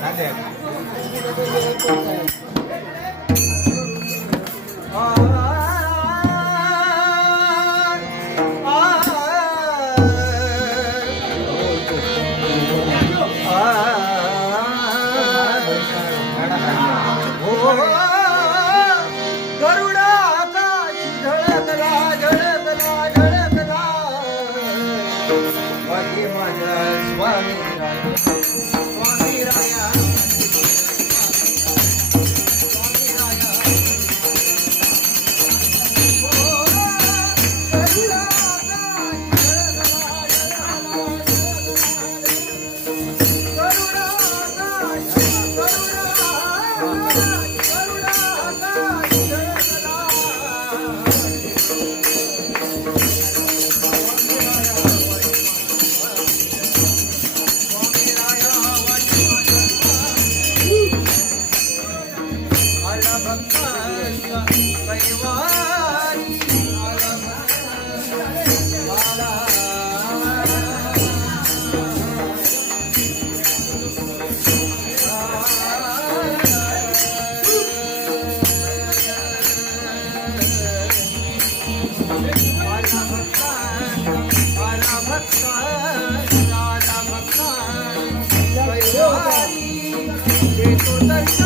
गरुडा वारा भक्त